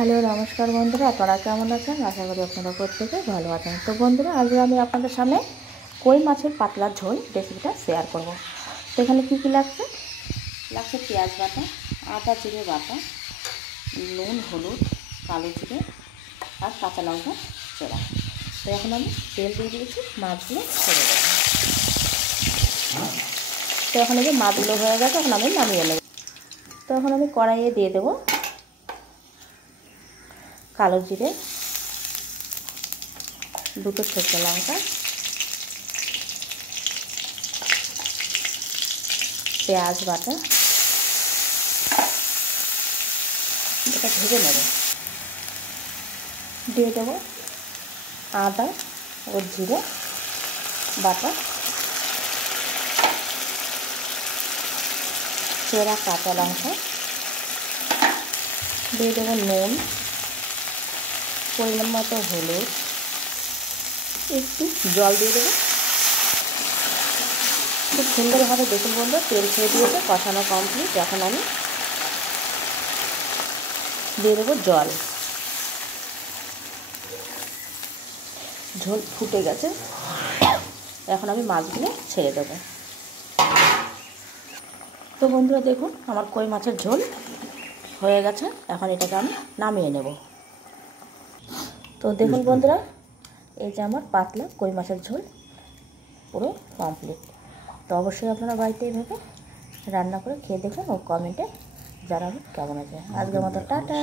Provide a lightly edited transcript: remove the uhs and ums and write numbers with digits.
Hello নমস্কার বন্ধুরা, আপনারা কেমন আছেন? আশা করি আপনারা প্রত্যেকে ভালো আছেন। তো বন্ধুরা, আজ আমি আপনাদের সামনে কই মাছের পাতলা ঝোল রেসিপিটা শেয়ার করব। তো এখানে কী কী লাগছে পেঁয়াজ বাটা, আদা জিরে বাটা, নুন হলুদ, কালো জিরে আর কাঁচা লঙ্কা চেরা। তো এখন আমি তেল দিয়ে দিয়েছি, মাছগুলো ছেড়ে দেবো। তো এখন এই যে মাছগুলো হয়ে গেছে, এখন আমি নামিয়ে নেব। তো এখন আমি কড়াইয়ে দিয়ে দেবো কালো জিরে, দুটো শুকনো লঙ্কা, পেঁয়াজ বাটা, এটা ভেজে নেব। দিয়ে দেবো আদা ও জিরে বাটা, চেরা কাঁচা লঙ্কা, দিয়ে দেবো নুন, পরিমাণ মতো হলুদ, একটু জল দিয়ে দেবো। খুব সুন্দরভাবে দেখুন বন্ধু, তেল ছেড়ে দিয়েছে, কষানো কমপ্লিট। এখন আমি দিয়ে দেবো জল। ঝোল ফুটে গেছে, এখন আমি মাছগুলো ছেড়ে দেবো। তো বন্ধুরা দেখুন, আমার কই মাছের ঝোল হয়ে গেছে। এখন এটাকে আমি নামিয়ে নেব। তো দেখুন বন্ধুরা, এই যে আমার পাতলা কই মাছের ঝোল পুরো কমপ্লিট। তো অবশ্যই আপনারা বাড়িতে এইভাবে রান্না করে খেয়ে দেখুন ও কমেন্টে জানাবেন কেমন আছে। আজকের মতো টাটা।